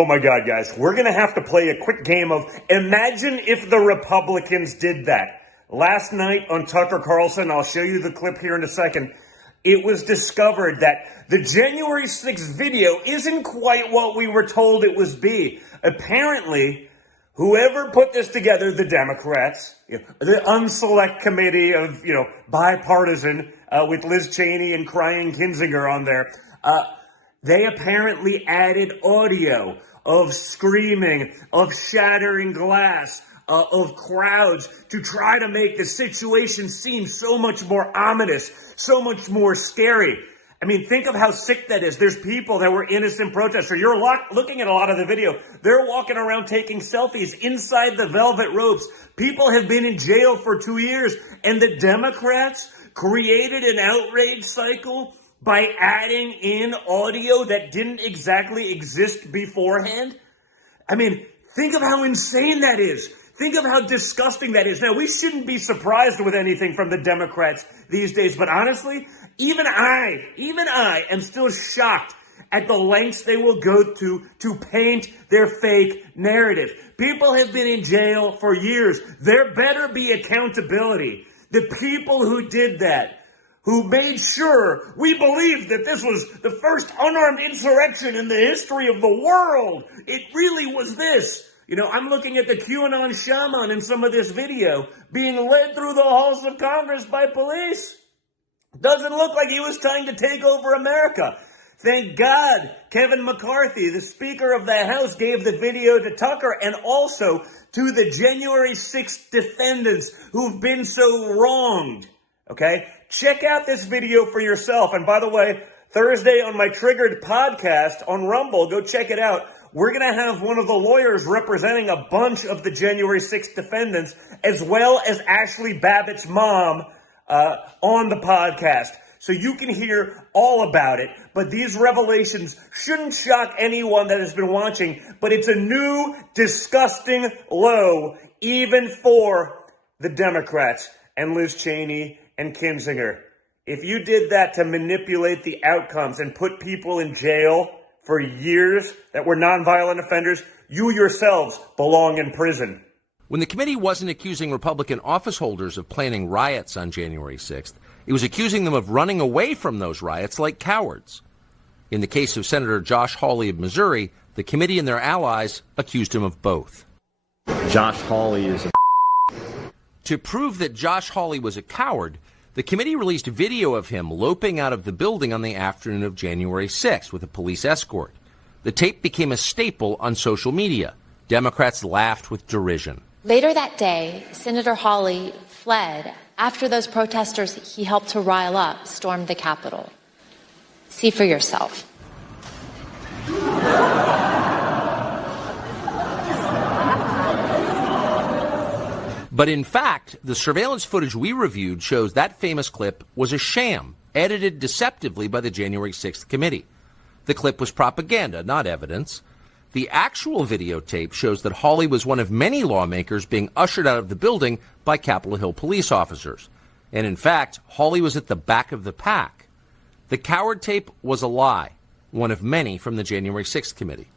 Oh my God, guys, we're going to have to play a quick game of imagine if the Republicans did that. Last night on Tucker Carlson, I'll show you the clip here in a second, it was discovered that the January 6th video isn't quite what we were told it was be. Apparently, whoever put this together, the Democrats, the unselect committee of, bipartisan, with Liz Cheney and crying Kinzinger on there, they apparently added audio of screaming, of shattering glass, of crowds to try to make the situation seem so much more ominous, so much more scary. I mean, think of how sick that is. There's people that were innocent protesters. You're looking at a lot of the video. They're walking around taking selfies inside the velvet ropes. People have been in jail for 2 years, and the Democrats created an outrage cycle by adding in audio that didn't exactly exist beforehand. I mean, think of how insane that is. Think of how disgusting that is. Now, we shouldn't be surprised with anything from the Democrats these days, but honestly, even I am still shocked at the lengths they will go to paint their fake narrative. People have been in jail for years. There better be accountability. The people who did that, who made sure we believed that this was the first unarmed insurrection in the history of the world. It really was this. I'm looking at the QAnon shaman in some of this video being led through the halls of Congress by police. Doesn't look like he was trying to take over America. Thank God Kevin McCarthy, the Speaker of the House, gave the video to Tucker and also to the January 6th defendants who've been so wronged. Okay? Check out this video for yourself. And by the way, Thursday on my Triggered podcast on Rumble, go check it out. We're going to have one of the lawyers representing a bunch of the January 6th defendants, as well as Ashley Babbitt's mom, on the podcast. So you can hear all about it. But these revelations shouldn't shock anyone that has been watching. But it's a new, disgusting low, even for the Democrats and Liz Cheney and Kinzinger. If you did that to manipulate the outcomes and put people in jail for years that were nonviolent offenders, you yourselves belong in prison. When the committee wasn't accusing Republican office holders of planning riots on January 6th, it was accusing them of running away from those riots like cowards. In the case of Senator Josh Hawley of Missouri, the committee and their allies accused him of both. Josh Hawley is a To prove that Josh Hawley was a coward, the committee released video of him loping out of the building on the afternoon of January 6th with a police escort. The tape became a staple on social media. Democrats laughed with derision. Later that day, Senator Hawley fled after those protesters he helped to rile up stormed the Capitol. See for yourself. But in fact, the surveillance footage we reviewed shows that famous clip was a sham, edited deceptively by the January 6th committee. The clip was propaganda, not evidence. The actual videotape shows that Hawley was one of many lawmakers being ushered out of the building by Capitol Hill police officers. And in fact, Hawley was at the back of the pack. The coward tape was a lie, one of many from the January 6th committee.